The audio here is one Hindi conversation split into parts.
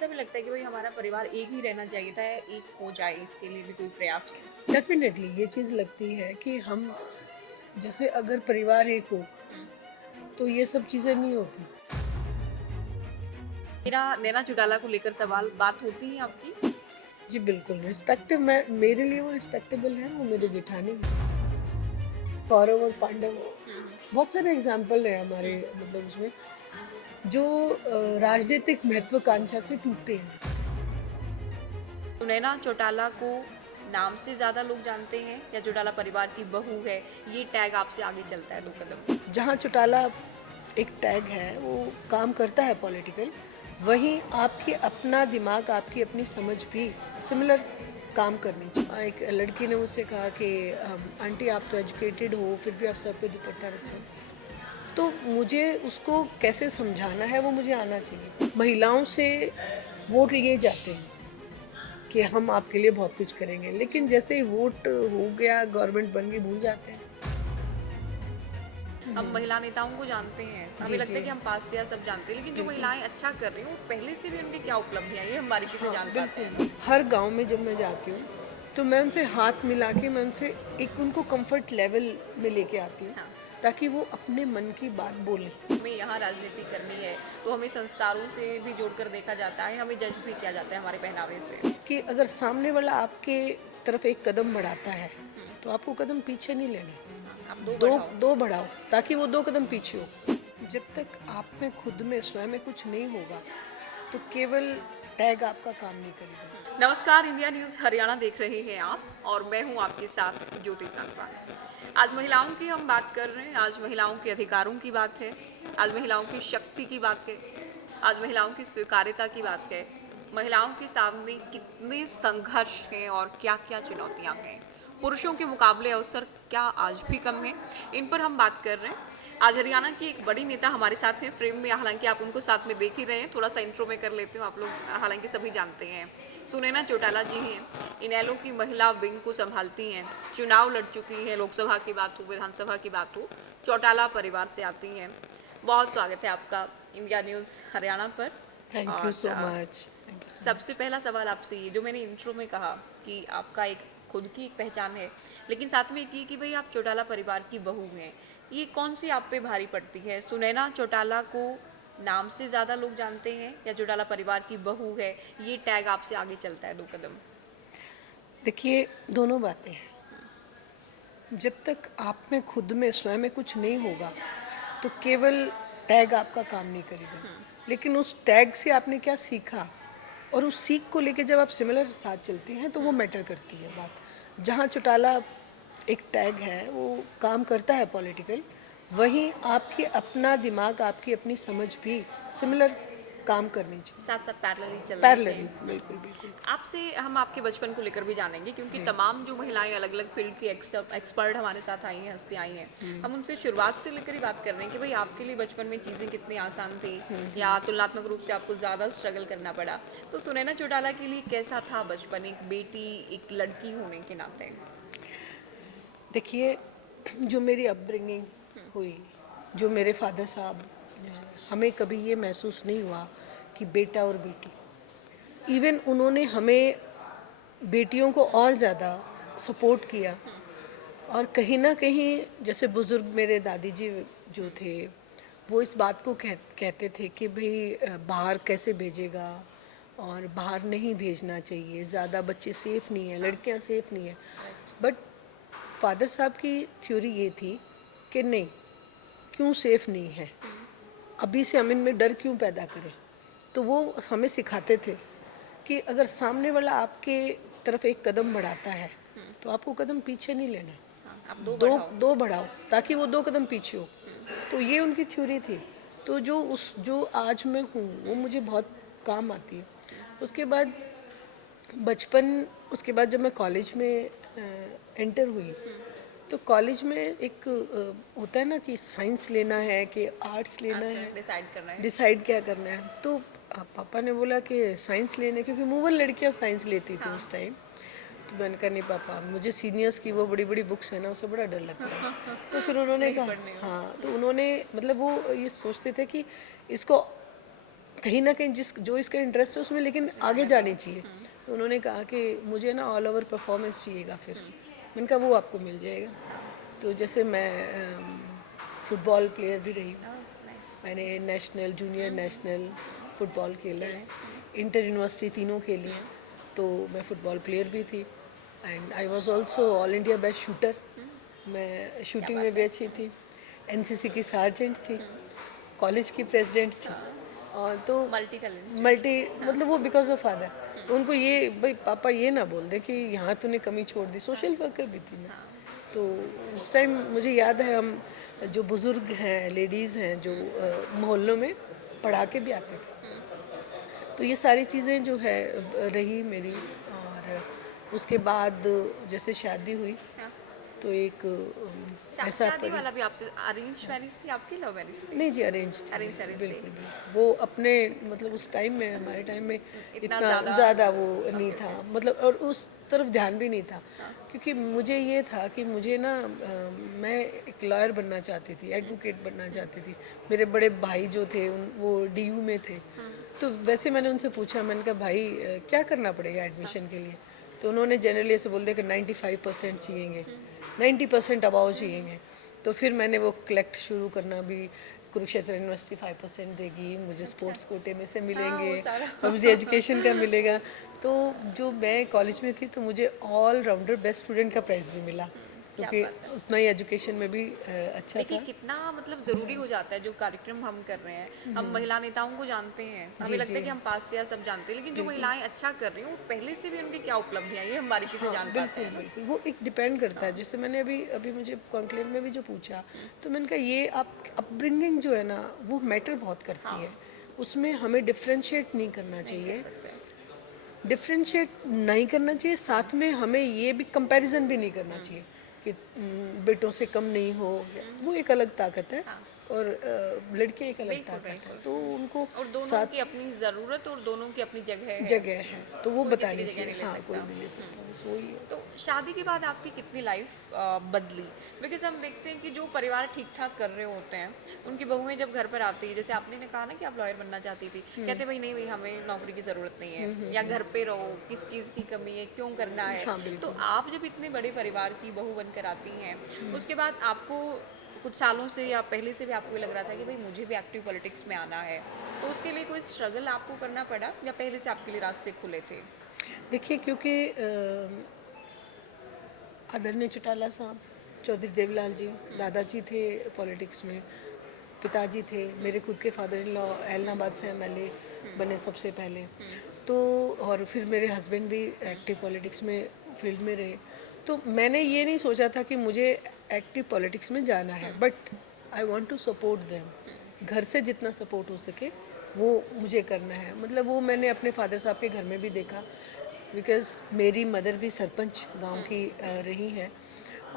ऐसा भी लगता है कि भाई हमारा परिवार एक ही रहना चाहिए था, एक हो जाए, इसके लिए भी कोई प्रयास नहीं? डेफिनेटली ये चीज़ लगती है कि हम जैसे अगर परिवार एक हो हुँ। तो ये सब चीज़ें नहीं होती। मेरा नैना चौटाला को लेकर सवाल बात होती है आपकी? जी बिल्कुल, रिस्पेक्टिव मैं मेरे लिए वो रिस्पेक्टेबल हैं, वो मेरे जेठानी हैं। कौरव और पांडव हुँ, हुँ। बहुत सारे एग्ज़ाम्पल हैं हमारे हुँ। मतलब उसमें जो राजनीतिक महत्वाकांक्षा से टूटे हैं। तो नैना चौटाला को नाम से ज़्यादा लोग जानते हैं या चौटाला परिवार की बहू है, ये टैग आपसे आगे चलता है 2 कदम? जहाँ चौटाला एक टैग है, वो काम करता है पॉलिटिकल, वहीं आपकी अपना दिमाग, आपकी अपनी समझ भी सिमिलर काम करनी चाहिए। एक लड़की ने मुझसे कहा कि आंटी आप तो एजुकेटेड हो, फिर भी आप सर पे दुपट्टा रखते हो। तो मुझे उसको कैसे समझाना है वो मुझे आना चाहिए। महिलाओं से वोट लिए जाते हैं कि हम आपके लिए बहुत कुछ करेंगे, लेकिन जैसे ही वोट हो गया, गवर्नमेंट बन गई, भूल जाते हैं। हम महिला नेताओं को जानते हैं, हमें जी, लगता है जी, कि हम पास या सब जानते हैं, लेकिन जो बिल्कुल। महिलाएँ अच्छा कर रही हैं, वो पहले से भी उनकी क्या उपलब्धियाँ हैं, ये हम बारीकी से हाँ, जान पाते बिल्कुल। हैं। हर गाँव में जब मैं जाती हूँ, तो मैं उनसे हाथ मिला के मैं उनसे एक उनको कम्फ़र्ट लेवल में लेके आती हूँ, हाँ, ताकि वो अपने मन की बात बोलें। हमें यहाँ राजनीति करनी है, तो हमें संस्कारों से भी जोड़कर देखा जाता है, हमें जज भी किया जाता है हमारे पहनावे से। कि अगर सामने वाला आपके तरफ एक कदम बढ़ाता है, हुँ, तो आपको कदम पीछे नहीं लेने। हाँ, आप 2 2 बढ़ाओ। 2 बढ़ाओ, ताकि वो 2 कदम पीछे हो। जब तक आप में खुद में स्वयं में कुछ नहीं होगा, तो केवल टैग आपका काम नहीं करेगा। नमस्कार, इंडिया न्यूज़ हरियाणा देख रहे हैं आप और मैं हूँ आपके साथ ज्योति संगवान। आज महिलाओं की हम बात कर रहे हैं, आज महिलाओं के अधिकारों की बात है, आज महिलाओं की शक्ति की बात है, आज महिलाओं की स्वीकार्यता की बात है, महिलाओं के सामने कितने संघर्ष हैं और क्या-क्या चुनौतियाँ हैं। पुरुषों के मुकाबले अवसर क्या आज भी कम है, इन पर हम बात कर रहे हैं। आज हरियाणा की एक बड़ी नेता हमारे साथ हैं फ्रेम में, हालांकि आप उनको साथ में देख ही रहे हैं, थोड़ा सा इंट्रो में कर लेती हूँ, आप लोग हालांकि सभी जानते हैं। सुनैना चौटाला जी हैं, इनेलो की महिला विंग को संभालती हैं, चुनाव लड़ चुकी हैं, लोकसभा की बात हो, विधानसभा की बात हो, चौटाला परिवार से आती हैं। बहुत स्वागत है आपका इंडिया न्यूज़ हरियाणा पर। थैंक यू और सो मच, थैंक यू सो सबसे मच। पहला सवाल आपसे ये, जो मैंने इंट्रो में कहा कि आपका एक खुद की एक पहचान है, लेकिन साथ में एक ये कि भाई आप चौटाला परिवार की बहू हैं, ये कौन सी आप पे भारी पड़ती है? सुनैना चौटाला को नाम से ज़्यादा लोग जानते हैं या चौटाला परिवार की बहू है, ये टैग आपसे आगे चलता है 2 कदम? देखिए, दोनों बातें हैं। जब तक आप में खुद में स्वयं में कुछ नहीं होगा, तो केवल टैग आपका काम नहीं करेगा। लेकिन उस टैग से आपने क्या सीखा और उस सीख को लेके जब आप सिमिलर साथ चलती हैं, तो वो मैटर करती है बात। जहाँ चौटाला एक टैग है, वो काम करता है पॉलिटिकल, वहीं आपकी अपना दिमाग, आपकी अपनी समझ भी सिमिलर काम करनी चाहिए। साथ-साथ पैरेलली चलना चाहिए। पैरेलली, बिल्कुल, बिल्कुल। आपसे हम आपके बचपन को लेकर भी जानेंगे, क्योंकि जी। तमाम जो महिलाएं अलग-अलग फील्ड की एक्सपर्ट हमारे साथ आई हैं, हस्ती आई हैं, हम उनसे शुरुआत से लेकर ही बात कर रहे हैं कि भाई आपके लिए बचपन में चीज़ें कितनी आसान थी या तुलनात्मक रूप से आपको ज़्यादा स्ट्रगल करना पड़ा। तो सुनैना चौटाला के लिए कैसा था बचपन, एक बेटी, एक लड़की होने के नाते? देखिए, जो मेरी अपब्रिंगिंग हुई, जो मेरे फादर साहब हमें कभी ये महसूस नहीं हुआ कि बेटा और बेटी। इवन उन्होंने हमें बेटियों को और ज़्यादा सपोर्ट किया और कहीं न कहीं जैसे बुज़ुर्ग मेरे दादी जी जो थे, वो इस बात को कहते थे कि भई बाहर कैसे भेजेगा और बाहर नहीं भेजना चाहिए, ज़्यादा बच्चे सेफ़ नहीं हैं, हाँ, लड़कियाँ सेफ़ नहीं हैं। राइट। बट फादर साहब की थ्योरी ये थी कि नहीं, क्यों सेफ़ नहीं है? अभी से हम इनमें डर क्यों पैदा करें? तो वो हमें सिखाते थे कि अगर सामने वाला आपके तरफ एक कदम बढ़ाता है, तो आपको कदम पीछे नहीं लेना। हाँ, आप 2 2 बढ़ाओ। 2 बढ़ाओ, ताकि वो 2 कदम पीछे हो। तो ये उनकी थ्योरी थी। तो जो आज मैं हूँ, वो मुझे बहुत काम आती है। उसके बाद बचपन उसके बाद जब मैं कॉलेज में एंटर हुई, तो कॉलेज में एक होता है ना कि साइंस लेना है कि आर्ट्स लेना अच्छा, है, डिसाइड करना है। डिसाइड क्या करना है। तो पापा ने बोला कि साइंस लेने, क्योंकि मूवन लड़कियां साइंस लेती थी हाँ। उस टाइम। तो मैंने कहा नहीं पापा, मुझे सीनियर्स की वो बड़ी बड़ी बुक्स है ना, उससे बड़ा डर लगता है। तो फिर उन्होंने नहीं कहा पढ़ने हो। हाँ, तो उन्होंने मतलब वो ये सोचते थे कि इसको कहीं ना कहीं जो इसका इंटरेस्ट है उसमें लेकिन आगे जानी चाहिए। तो उन्होंने कहा कि मुझे ना ऑल ओवर परफॉर्मेंस चाहिएगा। फिर मैंने कहा वो आपको मिल जाएगा। तो जैसे मैं फुटबॉल प्लेयर भी रही हूँ, मैंने नेशनल जूनियर नेशनल फुटबॉल खेला है, इंटर यूनिवर्सिटी तीनों खेली हैं। तो मैं फुटबॉल प्लेयर भी थी and I was also all India best shooter. मैं शूटिंग में भी अच्छी थी, एनसीसी की सार्जेंट थी, कॉलेज की प्रेसिडेंट थी। और तो मल्टी टैलेंट। मल्टी मतलब वो बिकॉज ऑफ फादर। उनको ये भाई पापा ये ना बोल दे कि यहाँ तूने कमी छोड़ दी। सोशल वर्कर भी थी मैं। तो उस टाइम मुझे याद है हम जो बुज़ुर्ग हैं लेडीज़ हैं जो मोहल्लों में पढ़ा के भी आते थे। तो ये सारी चीज़ें जो है रही मेरी। और उसके बाद जैसे शादी हुई हाँ। तो एक ऐसा शादी वाला भी आपसे अरेंज मैरिज थी आपकी, लव मैरिज थी? नहीं जी अरेंज थी। अरेंज मैरिज बिल्कुल थी। बिल्कुल। वो अपने मतलब उस टाइम में हमारे टाइम में इतना इतना ज़्यादा वो नहीं था मतलब और उस तरफ ध्यान भी नहीं था। क्योंकि मुझे ये था कि मुझे ना मैं एक लॉयर बनना चाहती थी, एडवोकेट बनना चाहती थी। मेरे बड़े भाई जो थे वो डीयू में थे। तो वैसे मैंने उनसे पूछा, मैंने कहा भाई क्या करना पड़ेगा एडमिशन के लिए? तो उन्होंने जनरली ऐसे बोल दिया कि 95% चाहिए, 90% अबाव चाहिए। तो फिर मैंने वो कलेक्ट शुरू करना भी, कुरुक्षेत्र यूनिवर्सिटी 5% देगी, मुझे स्पोर्ट्स कोटे में से मिलेंगे वो सारा। और मुझे एजुकेशन का मिलेगा। तो जो मैं कॉलेज में थी तो मुझे ऑल राउंडर बेस्ट स्टूडेंट का प्राइज़ भी मिला क्या क्योंकि बात है। उतना ही एजुकेशन में भी अच्छा देखिए था। कितना मतलब ज़रूरी हो जाता है जो कार्यक्रम हम कर रहे हैं। हम महिला नेताओं को जानते हैं, हमें जी लगता है जी कि हम पास से या सब जानते हैं, लेकिन जो बिल्कुल। महिलाएं अच्छा कर रही हैं वो पहले से भी उनकी क्या उपलब्धियां हैं, ये हम बारीकी से हाँ जान पाते बिल्कुल हैं ना। बिल्कुल, वो एक डिपेंड करता है। जैसे मैंने अभी अभी मुझे कॉन्क्लेव में भी जो पूछा तो मैंने कहा ये आप अपब्रिंगिंग जो है ना वो मैटर बहुत करती हाँ। है। उसमें हमें डिफ्रेंशिएट नहीं करना नहीं कर चाहिए। सकते हैं। डिफ्रेंशिएट नहीं करना चाहिए, साथ में हमें ये भी कंपैरिजन भी नहीं करना चाहिए कि बेटों से कम नहीं हो। वो एक अलग ताकत है हाँ। और लड़के एक अलग बिल्कुल ताकत है। बिल्कुल। तो उनको और दोनों की साथ अपनी ज़रूरत और दोनों की अपनी जगह है। जगह है तो वो कोई किसी की बतानी जगह चाहिए। नहीं ले हाँ कोई सकता। भी ले सकता, बस वही है। तो शादी के बाद आपकी कितनी लाइफ बदली? बिकॉज हम देखते हैं कि जो परिवार ठीक ठाक कर रहे होते हैं उनकी बहुएं जब घर पर आती है, जैसे आपने ने कहा ना कि आप लॉयर बनना चाहती थी, कहते भाई नहीं भाई हमें नौकरी की ज़रूरत नहीं है, या घर पे रहो, किस चीज़ की कमी है, क्यों करना है। हाँ तो बिल्कुल। आप जब इतने बड़े परिवार की बहू बनकर आती हैं, उसके बाद आपको कुछ सालों से या पहले से भी आपको ये लग रहा था कि भाई मुझे भी एक्टिव पॉलिटिक्स में आना है, तो उसके लिए कोई स्ट्रगल आपको करना पड़ा या पहले से आपके लिए रास्ते खुले थे? देखिए क्योंकि आदरणीय चौटाला साहब, चौधरी देवलाल जी, दादाजी थे पॉलिटिक्स में, पिताजी थे, मेरे खुद के फादर इन लॉ एलनाबाद से एमएलए बने सबसे पहले। तो और फिर मेरे हस्बैंड भी एक्टिव पॉलिटिक्स में फील्ड में रहे। तो मैंने ये नहीं सोचा था कि मुझे एक्टिव पॉलिटिक्स में जाना है, but I want to support them. घर से जितना सपोर्ट हो सके वो मुझे करना है। मतलब वो मैंने अपने फादर साहब के घर में भी देखा, बिकॉज़ मेरी मदर भी सरपंच गांव की रही हैं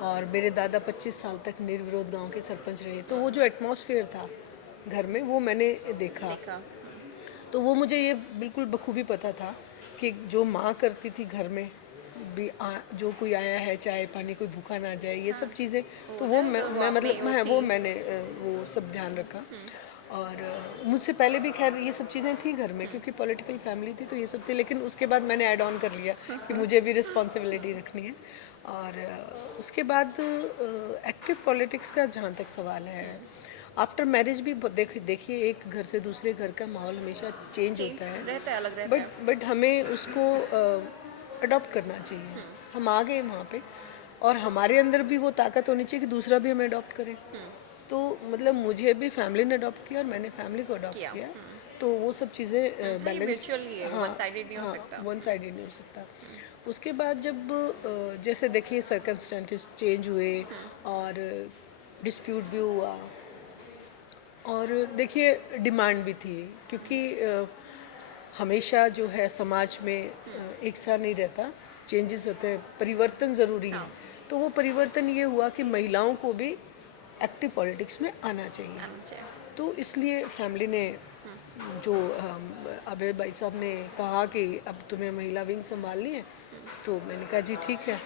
और मेरे दादा 25 साल तक निर्विरोध गांव के सरपंच रहे। तो वो जो एटमॉस्फेयर था घर में वो मैंने देखा। देखा। तो वो मुझे ये बिल्कुल बखूबी पता था कि जो माँ करती थी घर में भी जो कोई आया है चाय पानी कोई भूखा ना जाए, ये सब चीज़ें। तो वो मैं आपने मतलब वो मैं थी। वो मैंने वो सब ध्यान रखा। और मुझसे पहले भी खैर ये सब चीज़ें थी घर में क्योंकि पॉलिटिकल फैमिली थी तो ये सब थी, लेकिन उसके बाद मैंने ऐड ऑन कर लिया कि मुझे भी रिस्पॉन्सिबिलिटी रखनी है। और उसके बाद एक्टिव पॉलिटिक्स का जहाँ तक सवाल है, आफ्टर मैरिज भी देखिए एक घर से दूसरे घर का माहौल हमेशा चेंज होता है। रहता है, अलग रहता है। बट हमें उसको अडॉप्ट करना चाहिए। हम आ गए वहाँ पे और हमारे अंदर भी वो ताकत होनी चाहिए कि दूसरा भी हमें अडॉप्ट करे। तो मतलब मुझे भी फैमिली ने अडॉप्ट किया और मैंने फैमिली को अडॉप्ट किया। किया। तो वो सब चीज़ें ये बैलेंस। म्यूचुअली है, वो हाँ वन साइडेड नहीं हो हाँ, सकता। वन साइडेड नहीं हो सकता। उसके बाद जब जैसे देखिए सर्कमस्टेंसेस चेंज हुए और डिस्प्यूट भी हुआ और देखिए डिमांड भी थी क्योंकि हमेशा जो है समाज में एक सा नहीं रहता, चेंजेस होते हैं, परिवर्तन ज़रूरी है। हाँ। तो वो परिवर्तन ये हुआ कि महिलाओं को भी एक्टिव पॉलिटिक्स में आना चाहिए। आना चाहिए। तो इसलिए फैमिली ने जो अभय भाई साहब ने कहा कि अब तुम्हें महिला विंग संभालनी है, तो मैंने कहा जी ठीक है।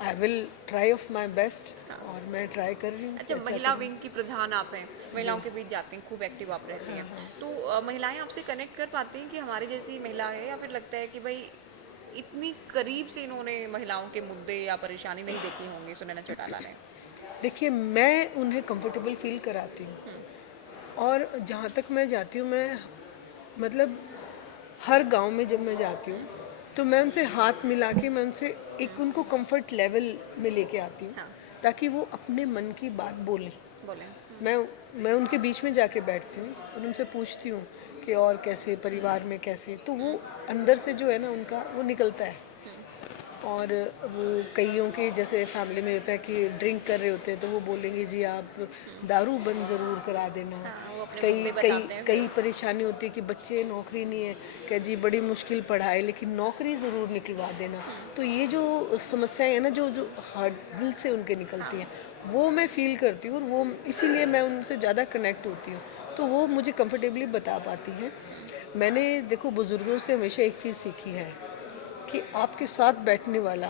I will try of my best, और मैं ट्राई कर रही हूँ कि अच्छा, अच्छा महिला करूँ। विंग की प्रधान आप हैं, महिलाओं के बीच जाती हैं, खूब एक्टिव आप रहती हैं, तो महिलाएं आपसे कनेक्ट कर पाती हैं कि हमारी जैसी महिला है, या फिर लगता है कि भाई इतनी करीब से इन्होंने महिलाओं के मुद्दे या परेशानी नहीं देखी होंगी सुनैना चौटाला ने? देखिए, मैं उन्हें कंफर्टेबल फील कराती हूँ, और जहाँ तक मैं जाती हूँ, मैं मतलब हर गांव में जब मैं जाती हूँ तो मैं उनसे हाथ मिला के, मैं उनसे एक उनको कंफर्ट लेवल में लेके आती हूँ, हाँ, ताकि वो अपने मन की बात बोलें। बोले। मैं मैं उनके बीच में जाके बैठती हूँ और उनसे पूछती हूँ कि और कैसे, परिवार में कैसे, तो वो अंदर से जो है ना उनका, वो निकलता है। और वो कईयों के जैसे फैमिली में होता है कि ड्रिंक कर रहे होते हैं, तो वो बोलेंगे जी आप दारू बंद ज़रूर करा देना। हाँ, वो अपने कई मुद्दे कई बताते हैं कई फिर। परेशानी होती है कि बच्चे, नौकरी नहीं है, क्या जी बड़ी मुश्किल पढ़ाई, लेकिन नौकरी ज़रूर निकलवा देना। तो ये जो समस्याएं हैं ना, जो जो हार्ट दिल से उनके निकलती हैं, वो मैं फील करती हूँ, और वो इसीलिए मैं उनसे ज़्यादा कनेक्ट होती हूँ, तो वो मुझे कंफर्टेबली बता पाती हैं। मैंने देखो बुज़ुर्गों से हमेशा एक चीज़ सीखी है कि आपके साथ बैठने वाला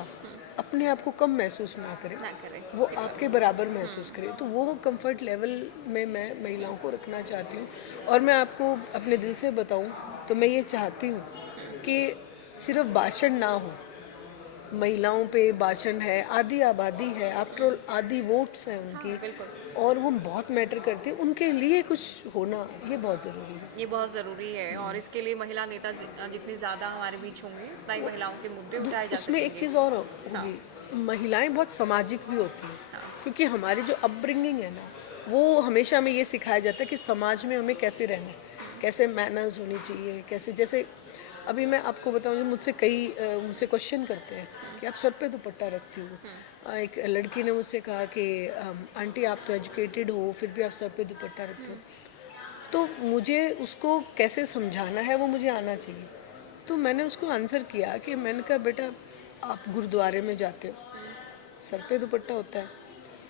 अपने आप को कम महसूस ना करे, ना करें, वो बिल्कुल। आपके बराबर महसूस करे। तो वो कंफर्ट लेवल में मैं महिलाओं को रखना चाहती हूँ। और मैं आपको अपने दिल से बताऊँ तो मैं ये चाहती हूँ कि सिर्फ भाषण ना हो, महिलाओं पे भाषण है, आधी आबादी है, आफ्टर ऑल आधी वोट्स हैं हाँ, उनकी, बिल्कुल। और वो बहुत मैटर करती है, उनके लिए कुछ होना ये बहुत ज़रूरी है। ये बहुत ज़रूरी है, और इसके लिए महिला नेता जितनी ज़्यादा हमारे बीच होंगे, उतना ही महिलाओं के मुद्दे उठाए जा उसमें एक सकेंगे। चीज़ और हाँ, होगी, महिलाएं बहुत सामाजिक भी होती हैं, हाँ, क्योंकि हमारी जो अपब्रिंगिंग है ना, वो हमेशा हमें ये सिखाया जाता है कि समाज में हमें कैसे रहना है, कैसे मैनर्स होनी चाहिए, कैसे, जैसे अभी मैं आपको बताऊँ, जो मुझसे मुझसे क्वेश्चन करते हैं कि आप सर पे दुपट्टा रखती हो। एक लड़की ने मुझसे कहा कि आंटी आप तो एजुकेटेड हो, फिर भी आप सर पे दुपट्टा रखते हो। तो मुझे उसको कैसे समझाना है वो मुझे आना चाहिए। तो मैंने उसको आंसर किया कि मैंने कहा बेटा, आप गुरुद्वारे में जाते हो, सर पे दुपट्टा होता है,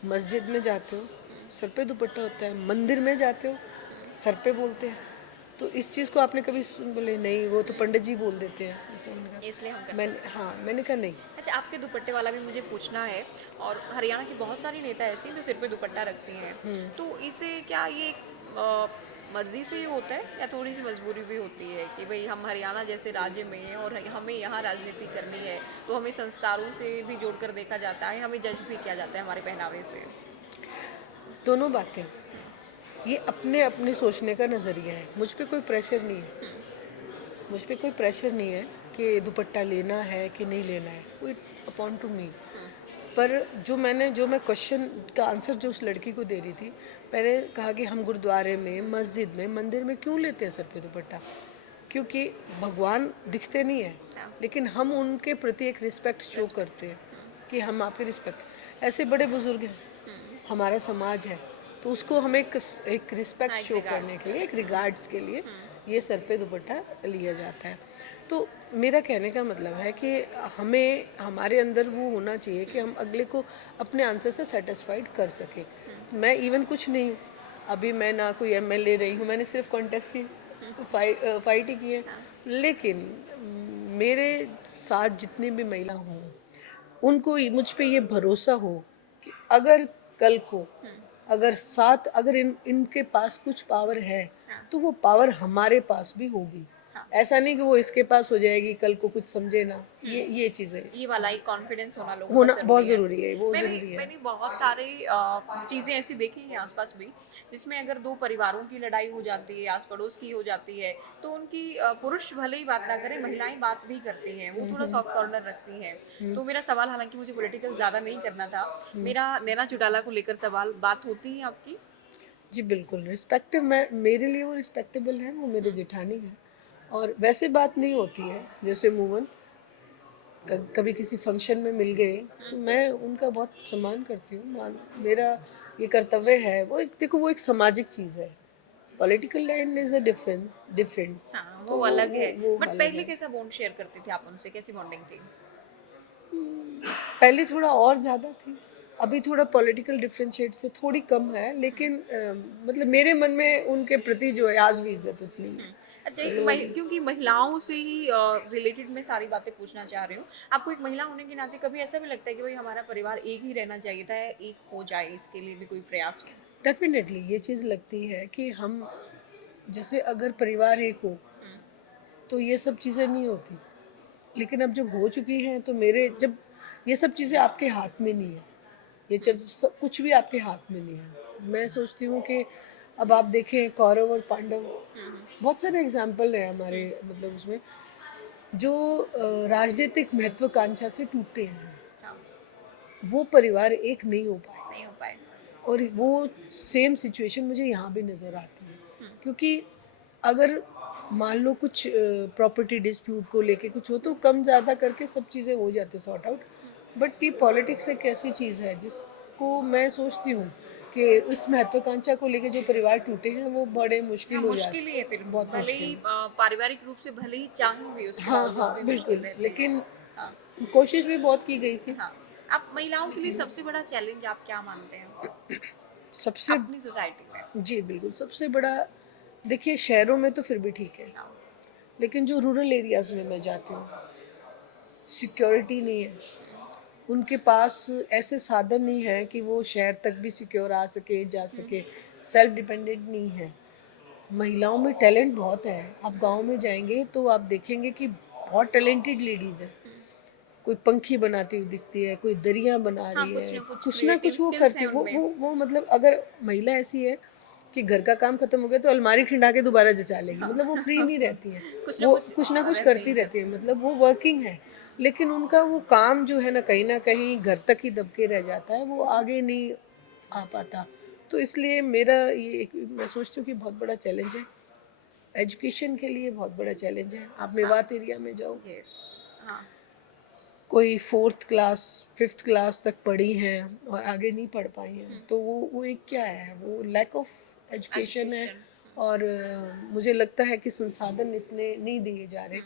मस्जिद में जाते हो, सर पे दुपट्टा होता है, मंदिर में जाते हो, सर पे बोलते हैं। तो इस चीज़ को आपने कभी बोले नहीं, वो तो पंडित जी बोल देते हैं, ऐसे मैंने कहा। इसलिए हम करते हैं। मैंने कहा नहीं। अच्छा, आपके दुपट्टे वाला भी मुझे पूछना है, और हरियाणा की बहुत सारी नेता ऐसी हैं जो सिर पे दुपट्टा रखती हैं, तो इसे क्या ये अ, मर्जी से ही होता है, या थोड़ी सी मजबूरी भी होती है कि भाई हम हरियाणा जैसे राज्य में हैं और हमें यहाँ राजनीति करनी है, तो हमें संस्कारों से भी जोड़कर देखा जाता है, हमें जज भी किया जाता है हमारे पहनावे से? दोनों बातें, ये अपने अपने सोचने का नज़रिया है, मुझ पे कोई प्रेशर नहीं है। मुझ पे कोई प्रेशर नहीं है कि दुपट्टा लेना है कि नहीं लेना है, वो अपॉन टू मी। पर जो मैं क्वेश्चन का आंसर जो उस लड़की को दे रही थी, मैंने कहा कि हम गुरुद्वारे में, मस्जिद में, मंदिर में क्यों लेते हैं सर पे दुपट्टा? क्योंकि भगवान दिखते नहीं हैं, हाँ, लेकिन हम उनके प्रति एक रिस्पेक्ट शो करते हैं कि हम आपके रिस्पेक्ट, ऐसे बड़े बुजुर्ग हैं, हमारा समाज है, तो उसको हमें एक रिस्पेक्ट हाँ, एक शो रिगार्ड। करने के लिए, एक रिगार्ड्स के लिए ये सर पे दुपट्टा लिया जाता है। तो मेरा कहने का मतलब है कि हमें, हमारे अंदर वो होना चाहिए कि हम अगले को अपने आंसर से सेटिस्फाइड कर सकें। मैं इवन कुछ नहीं हूँ, अभी मैं ना कोई एमएलए रही हूँ, मैंने सिर्फ कॉन्टेस्ट ही फाइट ही की है, लेकिन मेरे साथ जितनी भी महिला हों, उनको मुझ पे ये भरोसा हो कि अगर कल को, अगर साथ, अगर इनके पास कुछ पावर है, हाँ, तो वो पावर हमारे पास भी होगी। हाँ, ऐसा नहीं कि वो इसके पास हो जाएगी, कल को कुछ समझे ना, ये चीज़ें ये वाला ही कॉन्फिडेंस होना लोगों का होना बहुत ज़रूरी है। ज़रूरी है, वो मैंने ज़रूरी है। मैंने बहुत सारे चीज़ें ऐसी देखी हैं आसपास भी, जिसमें अगर दो परिवारों की लड़ाई हो जाती है, आस पड़ोस की हो जाती है, तो उनकी पुरुष भले ही बात ना करें, महिलाएं बात भी करती हैं, वो थोड़ा सॉफ्ट कॉर्नर रखती हैं। तो मेरा सवाल, हालांकि मुझे पॉलिटिकल ज़्यादा नहीं करना था, मेरा नैना चौटाला को लेकर सवाल, बात होती है आपकी? जी बिल्कुल, रिस्पेक्टिव, मैं, मेरे लिए वो रिस्पेक्टेबल हैं, वो मेरे जेठानी हैं। और वैसे बात नहीं होती है जैसे अमूमन कभी किसी फंक्शन में मिल गए, तो मैं उनका बहुत सम्मान करती हूँ, मेरा ये कर्तव्य है। वो एक, देखो वो एक सामाजिक चीज़ है, political line is a different different. हाँ, तो वो अलग है। वो बट अलग पहले है। कैसा बॉन्ड शेयर करती थी आप उनसे, कैसी बॉन्डिंग थी? पहले थोड़ा और ज़्यादा थी, अभी थोड़ा पॉलिटिकल डिफरेंशिएट से थोड़ी कम है, लेकिन मतलब मेरे मन में उनके प्रति जो है आज भी इज्जत उतनी है। अच्छा, क्योंकि महिलाओं से ही रिलेटेड मैं सारी बातें पूछना चाह रही हूँ। आपको एक महिला होने के नाते कभी ऐसा भी लगता है कि भाई हमारा परिवार एक ही रहना चाहिए था, एक हो जाए, इसके लिए भी कोई प्रयास हो? डेफिनेटली ये चीज़ लगती है कि हम, जैसे अगर परिवार एक हो तो ये सब चीज़ें नहीं होती, लेकिन अब जब हो चुकी हैं तो मेरे जब ये सब चीज़ें आपके हाथ में नहीं है, ये जब सब कुछ भी आपके हाथ में नहीं है, मैं सोचती हूँ कि अब आप देखें कौरव और पांडव, बहुत सारे एग्जाम्पल हैं हमारे मतलब उसमें जो राजनीतिक महत्वाकांक्षा से टूटे हैं, हाँ, वो परिवार एक नहीं हो पाए। नहीं हो पाए। और वो सेम सिचुएशन मुझे यहाँ भी नज़र आती है, क्योंकि अगर मान लो कुछ प्रॉपर्टी डिस्प्यूट को लेके कुछ हो तो कम ज़्यादा करके सब चीज़ें हो जाती सॉर्ट आउट, बट ये पॉलिटिक्स एक ऐसी चीज़ है जिसको मैं सोचती हूँ कि इस महत्वाकांक्षा को लेके जो परिवार टूटे हैं वो बड़े हाँ, मुश्किल हो मुश्किल ही जाते, है फिर। बहुत भले ही मुश्किल। पारिवारिक रूप से भले ही चाहें भी, उसके हाँ बावजूद हाँ भी मुश्किल बिल्कुल, रहती है। लेकिन हाँ, कोशिश भी बहुत की गई थी। हाँ। आप महिलाओं के लिए लेकिन सबसे बड़ा चैलेंज आप क्या मानते हैं सबसे, अपनी सोसाइटी में? जी बिल्कुल, सबसे बड़ा, देखिए शहरों में तो फिर भी ठीक है, हाँ, लेकिन जो रूरल एरियाज़ में मैं जाती हूँ, सिक्योरिटी नहीं है, उनके पास ऐसे साधन नहीं है कि वो शहर तक भी सिक्योर आ सके, जा सके, सेल्फ डिपेंडेंट नहीं है। महिलाओं में टैलेंट बहुत है, आप गांव में जाएंगे तो आप देखेंगे कि बहुत टैलेंटेड लेडीज़ हैं, कोई पंखी बनाती हुई दिखती है, कोई दरियाँ बना हाँ, रही कुछ है, ना कुछ कुछ ना क्रिएटिव कुछ वो स्किल्स करती हैं है, उनमें। वो मतलब अगर महिला ऐसी है कि घर का काम खत्म हो गया तो अलमारी खिंडा के दोबारा जचा लेगी, हाँ। मतलब वो फ्री नहीं रहती है, वो कुछ कुछ ना कुछ रहते करती ही रहती है, करते हैं। मतलब वो वर्किंग है, लेकिन उनका वो काम जो है ना कहीं घर तक ही दबके रह जाता है, वो आगे नहीं आ पाता। तो इसलिए मेरा ये एक, मैं सोचती हूँ कि बहुत बड़ा चैलेंज है, एजुकेशन के लिए बहुत बड़ा चैलेंज है। आप हाँ, मेवात एरिया में जाओ, यस, हाँ, कोई 4th क्लास 5th क्लास तक पढ़ी हैं और आगे नहीं पढ़ पाई हैं, तो वो एक क्या है, वो लैक ऑफ एजुकेशन है। एजुकेशन। और मुझे लगता है कि संसाधन इतने नहीं दिए जा रहे,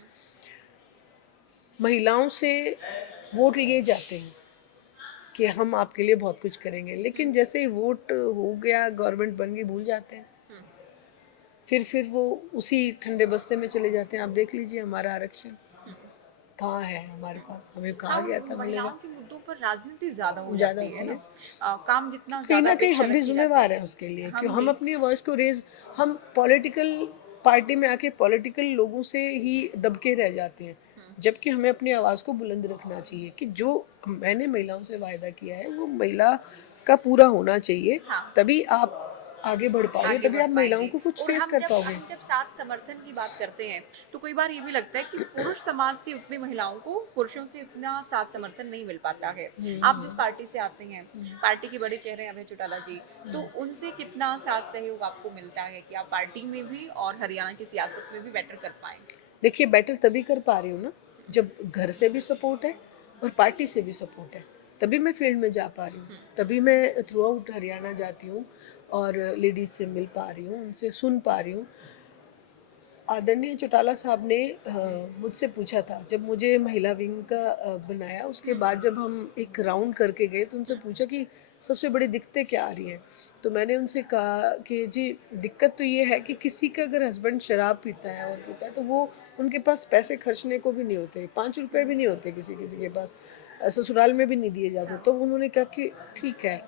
महिलाओं से वोट लिए जाते हैं कि हम आपके लिए बहुत कुछ करेंगे, लेकिन जैसे ही वोट हो गया, गवर्नमेंट बन गई, भूल जाते हैं, फिर वो उसी ठंडे बस्ते में चले जाते हैं। आप देख लीजिए हमारा आरक्षण कहाँ है, हमारे पास हमें कहा अब गया था मिलेगा, महिलाओं के मुद्दों पर राजनीति ज्यादा हो ज़्यादा जाती है होती ना। है। काम जितना कहीं ज्यादा ना कहीं अपेक्षा हम भी रखी जाती जिम्मेवार है। हैं उसके लिए कि हम हम भी। अपनी वॉइस को रेज, हम पॉलिटिकल पार्टी में आके पॉलिटिकल लोगों से ही दबके रह जाते हैं, जबकि हमें अपनी आवाज़ को बुलंद रखना चाहिए कि जो मैंने महिलाओं से वायदा किया है वो महिला का पूरा होना चाहिए, हाँ, तभी आप आगे बढ़ पाओगे, आगे तभी बढ़ आप महिलाओं पाएंगे। को कुछ और फेस कर पाओगे। हम जब साथ समर्थन की बात करते हैं तो कई बार ये भी लगता है कि पुरुष समाज से उतनी महिलाओं को पुरुषों से उतना साथ समर्थन नहीं मिल पाता है। आप जिस पार्टी से आते हैं, पार्टी के बड़े चेहरे अभय चौटाला जी, तो उनसे कितना साथ सहयोग आपको मिलता है कि आप पार्टी में भी और हरियाणा की सियासत में भी बेटर कर पाए? देखिए बेटर तभी कर पा रही हूँ ना, जब घर से भी सपोर्ट है और पार्टी से भी सपोर्ट है, तभी मैं फील्ड में जा पा रही हूँ, तभी मैं थ्रू आउट हरियाणा जाती हूँ और लेडीज से मिल पा रही हूँ, उनसे सुन पा रही हूँ। आदरणीय चौटाला साहब ने मुझसे पूछा था जब मुझे महिला विंग का बनाया, उसके बाद जब हम एक राउंड करके गए तो उनसे पूछा कि सबसे बड़ी दिक्कतें क्या आ रही हैं, तो मैंने उनसे कहा कि जी दिक्कत तो ये है कि किसी का अगर हस्बैंड शराब पीता है और पीता है तो वो उनके पास पैसे खर्चने को भी नहीं होते, 5 रुपए भी नहीं होते किसी किसी के पास, ससुराल में भी नहीं दिए जाते। तो उन्होंने कहा कि ठीक है,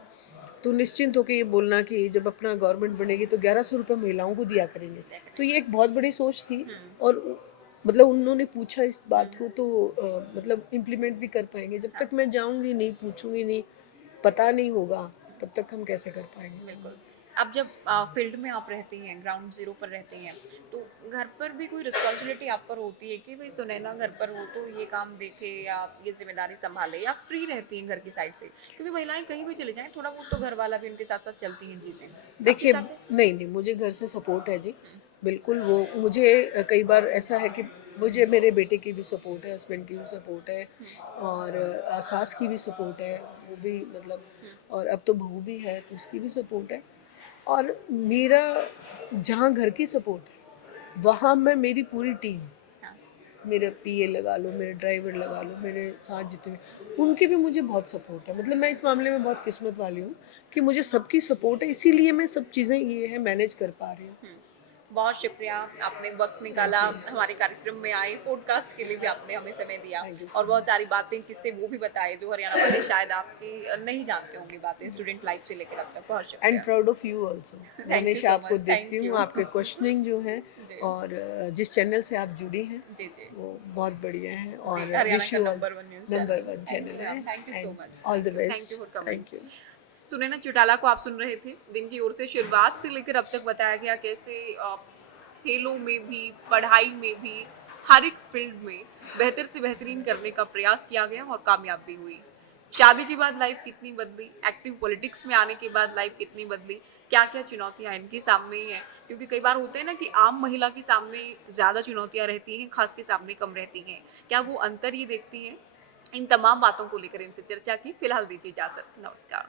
तो निश्चिंत होकर ये बोलना कि जब अपना गवर्नमेंट बनेगी तो 1100 रुपये महिलाओं को दिया करेंगे। तो ये एक बहुत बड़ी सोच थी, और मतलब उन्होंने पूछा इस बात को तो मतलब इम्प्लीमेंट भी कर पाएंगे, जब तक मैं जाऊंगी नहीं, पूछूंगी नहीं, पता नहीं होगा, तब तक हम कैसे कर पाएंगे। बिल्कुल। अब जब फील्ड में आप रहती हैं, ग्राउंड ज़ीरो पर रहती हैं, तो घर पर भी कोई रिस्पॉन्सिबिलिटी आप पर होती है कि भई सुनैना घर पर हो तो ये काम देखे या ये ज़िम्मेदारी सँभाले, या फ्री रहती हैं घर की साइड से? क्योंकि महिलाएँ कहीं भी चली जाएँ, थोड़ा बहुत तो घर वाला भी उनके साथ-साथ चलती हैं चीज़ें। आपके देखिए साथ है? नहीं नहीं, मुझे घर से सपोर्ट है जी, बिल्कुल। वो मुझे कई बार ऐसा है कि मुझे मेरे बेटे की भी सपोर्ट है, हस्बैंड की भी सपोर्ट है, और सास की भी सपोर्ट है, वो भी मतलब, और अब तो बहू भी है तो उसकी भी सपोर्ट है। और मेरा जहाँ घर की सपोर्ट है वहाँ मैं मेरी पूरी टीम, हाँ, मेरे पीए लगा लो, मेरे ड्राइवर लगा लो, मेरे साथ जितने भी, उनकी भी मुझे बहुत सपोर्ट है। मतलब मैं इस मामले में बहुत किस्मत वाली हूँ कि मुझे सबकी सपोर्ट है, इसीलिए मैं सब चीज़ें ये है मैनेज कर पा रही हूँ। बहुत शुक्रिया, आपने वक्त निकाला, हमारे कार्यक्रम में आए, पॉडकास्ट के लिए भी आपने हमें समय दिया Thank you so और बहुत सारी बातें, किस्से वो भी बताए जो हरियाणा वाले शायद आपकी नहीं जानते होंगे बातें स्टूडेंट लाइफ से लेकर अब तक। बहुत एंड शुक्रिया। Proud of you also. मैं थैंक यू हमेशा सो आपको मच, देखती थैंक हूँ, यू। आपके क्वेश्चनिंग जो है जी और जिस चैनल से आप जुड़ी हैं जी जी वो बहुत बढ़िया है जी, और हरियाणा विश का you all number 1 news number channel. 1 thank you channel है ma'am, thank you so and much, all the thank you best. For coming. Thank you. Sunaina Chautala को आप सुन रहे थे। दिन की औरतें शुरुआत से लेकर अब तक बताया गया कैसे खेलों में भी, पढ़ाई में भी, हर एक फील्ड में बेहतर से बेहतरीन करने का प्रयास किया गया और कामयाब भी हुई। शादी के बाद लाइफ कितनी बदली, एक्टिव पॉलिटिक्स में आने के बाद लाइफ कितनी बदली, क्या क्या चुनौतियां इनके सामने ही हैं, क्योंकि कई बार होते हैं ना कि आम महिला के सामने ज़्यादा चुनौतियां रहती हैं, खास के सामने कम रहती हैं। क्या वो अंतर ये देखती हैं? इन तमाम बातों को लेकर इनसे चर्चा की। फिलहाल दीजिए इजाजत, नमस्कार।